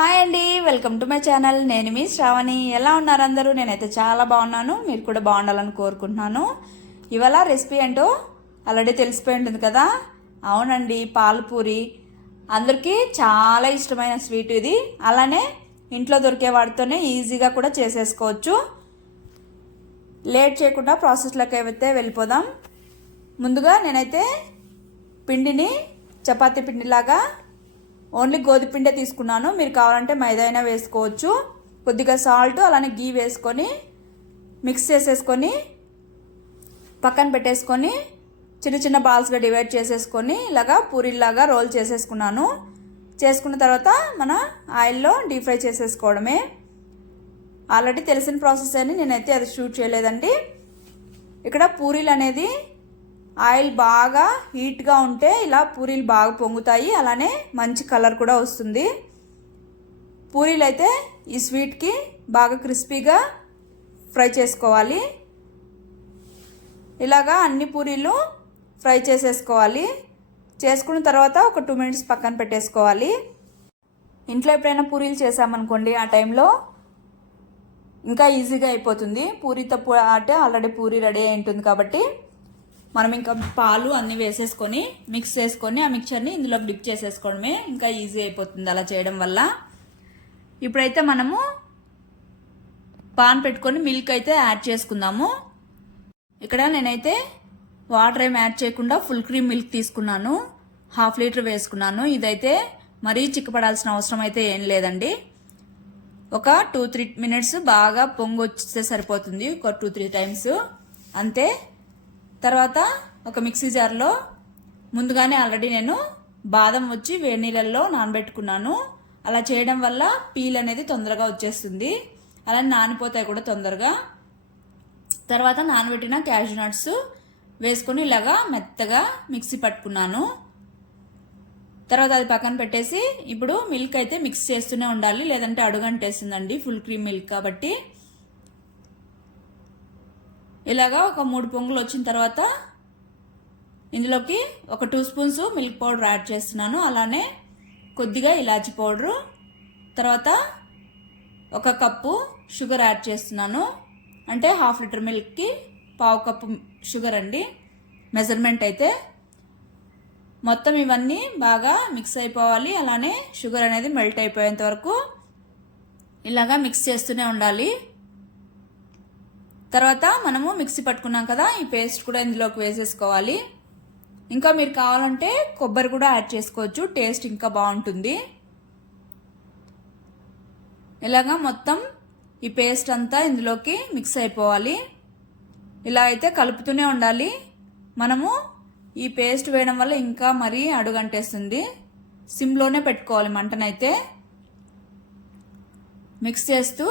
Hi అండి, welcome to my channel. నేను మీ శ్రావణి. ఎలా ఉన్నారు అందరూ? నేనైతే చాలా బాగున్నాను. మీరు కూడా బాగుండాలని కోరుకుంటున్నాను. ఇవాళ రెసిపీ ఏంటో ఆల్రెడీ తెలిసిపోయి ఉంటుంది కదా. అవునండి, పాలపూరి. అందరికీ చాలా ఇష్టమైన స్వీట్ ఇది. అలానే ఇంట్లో దొరికే వాటితోనే ఈజీగా కూడా చేసేసుకోవచ్చు. లేట్ చేయకుండా ప్రాసెస్లోకి అయితే వెళ్ళిపోదాం. ముందుగా నేనైతే పిండిని చపాతీ పిండిలాగా ఓన్లీ గోధుమ పిండే తీసుకున్నాను. మీరు కావాలంటే మైదా అయినా వేసుకోవచ్చు. కొద్దిగా సాల్ట్ అలానే గీ వేసుకొని మిక్స్ చేసేసుకొని పక్కన పెట్టేసుకొని చిన్న చిన్న బాల్స్గా డివైడ్ చేసేసుకొని ఇలాగా పూరీలాగా రోల్ చేసేసుకున్నాను. చేసుకున్న తర్వాత మన ఆయిల్లో డీప్ ఫ్రై చేసేసుకోవడమే. ఆల్రెడీ తెలిసిన ప్రాసెస్ అని నేనైతే అది షూట్ చేయలేదండి. ఇక్కడ పూరీలు అనేది ఆయిల్ బాగా హీట్గా ఉంటే ఇలా పూరీలు బాగా పొంగుతాయి. అలానే మంచి కలర్ కూడా వస్తుంది. పూరీలు అయితే ఈ స్వీట్కి బాగా క్రిస్పీగా ఫ్రై చేసుకోవాలి. ఇలాగా అన్ని పూరీలు ఫ్రై చేసేసుకోవాలి. చేసుకున్న తర్వాత ఒక 2 minutes పక్కన పెట్టేసుకోవాలి. ఇంట్లో ఎప్పుడైనా పూరీలు చేసామనుకోండి, ఆ టైంలో ఇంకా ఈజీగా అయిపోతుంది. పూరీతో అంటే ఆల్రెడీ పూరీ రెడీ అయి ఉంటుంది కాబట్టి మనం ఇంకా పాలు అన్నీ వేసేసుకొని మిక్స్ చేసుకొని ఆ మిక్చర్ని ఇందులో డిప్ చేసేసుకోవడమే. ఇంకా ఈజీ అయిపోతుంది అలా చేయడం వల్ల. ఇప్పుడైతే మనము పాన్ పెట్టుకొని మిల్క్ అయితే యాడ్ చేసుకుందాము. ఇక్కడ నేనైతే వాటర్ ఏమి యాడ్ చేయకుండా ఫుల్ క్రీమ్ మిల్క్ తీసుకున్నాను. 1/2 లీటర్ వేసుకున్నాను. ఇదైతే మరీ చిక్కపడాల్సిన అవసరం అయితే ఏం లేదండి. ఒక 2-3 minutes బాగా పొంగు వస్తే సరిపోతుంది. ఒక 2-3 times అంతే. తర్వాత ఒక మిక్సీ జార్లో ముందుగానే ఆల్రెడీ నేను బాదం వచ్చి వేడి నీళ్ళల్లో నానబెట్టుకున్నాను. అలా చేయడం వల్ల పీల్ అనేది తొందరగా వచ్చేస్తుంది. అలా నానిపోతాయి కూడా తొందరగా. తర్వాత నానబెట్టిన క్యాష్యూ నట్స్ వేసుకొని ఇలాగా మెత్తగా మిక్సీ పట్టుకున్నాను. తర్వాత అది పక్కన పెట్టేసి ఇప్పుడు మిల్క్ అయితే మిక్స్ చేస్తూనే ఉండాలి, లేదంటే అడుగంటేస్తుందండి ఫుల్ క్రీమ్ మిల్క్ కాబట్టి. ఇలాగా ఒక 3 పొంగులు వచ్చిన తర్వాత ఇందులోకి ఒక 2 spoons మిల్క్ పౌడర్ యాడ్ చేస్తున్నాను. అలానే కొద్దిగా ఇలాచీ పౌడరు, తర్వాత 1 కప్పు షుగర్ యాడ్ చేస్తున్నాను. అంటే 1/2 లీటర్ మిల్క్కి 1/2 కప్పు షుగర్ అండి మెజర్మెంట్ అయితే. మొత్తం ఇవన్నీ బాగా మిక్స్ అయిపోవాలి. అలానే షుగర్ అనేది మెల్ట్ అయిపోయేంత వరకు ఇలాగా మిక్స్ చేస్తూనే ఉండాలి. తర్వాత మనము మిక్సీ పట్టుకున్నాం కదా, ఈ పేస్ట్ కూడా ఇందులోకి వేసేసుకోవాలి. ఇంకా మీరు కావాలంటే కొబ్బరి కూడా యాడ్ చేసుకోవచ్చు, టేస్ట్ ఇంకా బాగుంటుంది. ఇలాగా మొత్తం ఈ పేస్ట్ అంతా ఇందులోకి మిక్స్ అయిపోవాలి. ఇలా అయితే కలుపుతూనే ఉండాలి. మనము ఈ పేస్ట్ వేయడం వల్ల ఇంకా మరీ అడుగంటేస్తుంది. సిమ్లోనే పెట్టుకోవాలి మంటనైతే. మిక్స్ చేస్తూ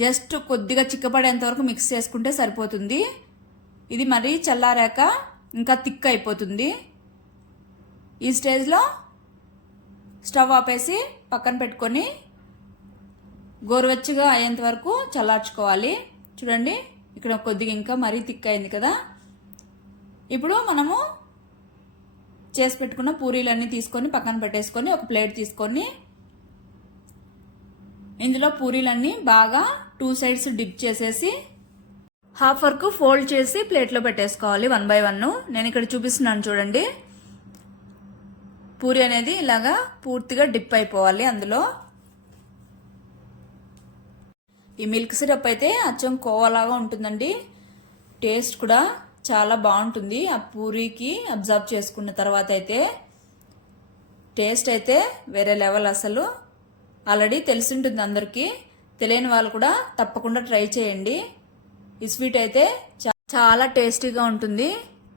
జస్ట్ కొద్దిగా చిక్కపడేంత వరకు మిక్స్ చేసుకుంటే సరిపోతుంది. ఇది మరీ చల్లారాక ఇంకా థిక్ అయిపోతుంది. ఈ స్టేజ్లో స్టవ్ ఆపేసి పక్కన పెట్టుకొని గోరువెచ్చగా అయ్యేంత వరకు చల్లార్చుకోవాలి. చూడండి, ఇక్కడ కొద్దిగా ఇంకా మరీ థిక్ అయింది కదా. ఇప్పుడు మనము చేసి పెట్టుకున్న పూరీలన్నీ తీసుకొని పక్కన పెట్టేసుకొని ఒక ప్లేట్ తీసుకొని ఇందులో పూరీలన్నీ బాగా 2 sides డిప్ చేసేసి హాఫ్ వరకు ఫోల్డ్ చేసి ప్లేట్లో పెట్టేసుకోవాలి 1 by 1. నేను ఇక్కడ చూపిస్తున్నాను చూడండి. పూరీ అనేది ఇలాగా పూర్తిగా డిప్ అయిపోవాలి అందులో. ఈ మిల్క్ సిరప్ అయితే అచ్చం కోవాలాగా ఉంటుందండి. టేస్ట్ కూడా చాలా బాగుంటుంది. ఆ పూరీకి అబ్జర్వ్ చేసుకున్న తర్వాత అయితే టేస్ట్ అయితే వేరే లెవెల్. అసలు ఆల్రెడీ తెలిసి ఉంటుంది అందరికీ, తెలియని వాళ్ళు కూడా తప్పకుండా ట్రై చేయండి. ఈ స్వీట్ అయితే చాలా టేస్టీగా ఉంటుంది.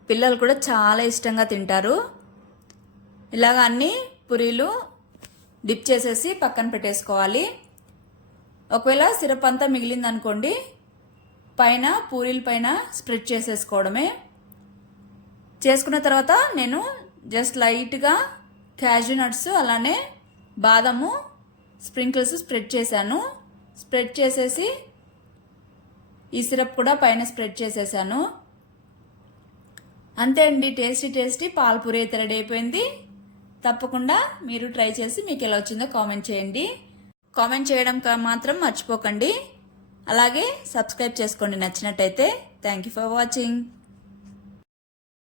పిల్లలు కూడా చాలా ఇష్టంగా తింటారు. ఇలాగ అన్ని పూరీలు డిప్ చేసేసి పక్కన పెట్టేసుకోవాలి. ఒకవేళ సిరప్ అంతా మిగిలింది అనుకోండి, పైన పూరీల పైన స్ప్రెడ్ చేసేసుకోవడమే. చేసుకున్న తర్వాత నేను జస్ట్ లైట్గా క్యాష్యూ నట్స్ అలానే బాదము స్ప్రింకిల్స్ స్ప్రెడ్ చేశాను. స్ప్రెడ్ చేసేసి ఈ సిరప్ కూడా పైన స్ప్రెడ్ చేసేసాను. అంతే అండి, టేస్టీ పాలపూరి అయితే రెడీ అయిపోయింది. తప్పకుండా మీరు ట్రై చేసి మీకు ఎలా వచ్చిందో కామెంట్ చేయండి. కామెంట్ చేయడం మాత్రం మర్చిపోకండి. అలాగే సబ్స్క్రైబ్ చేసుకోండి నచ్చినట్టయితే. Thank you for watching.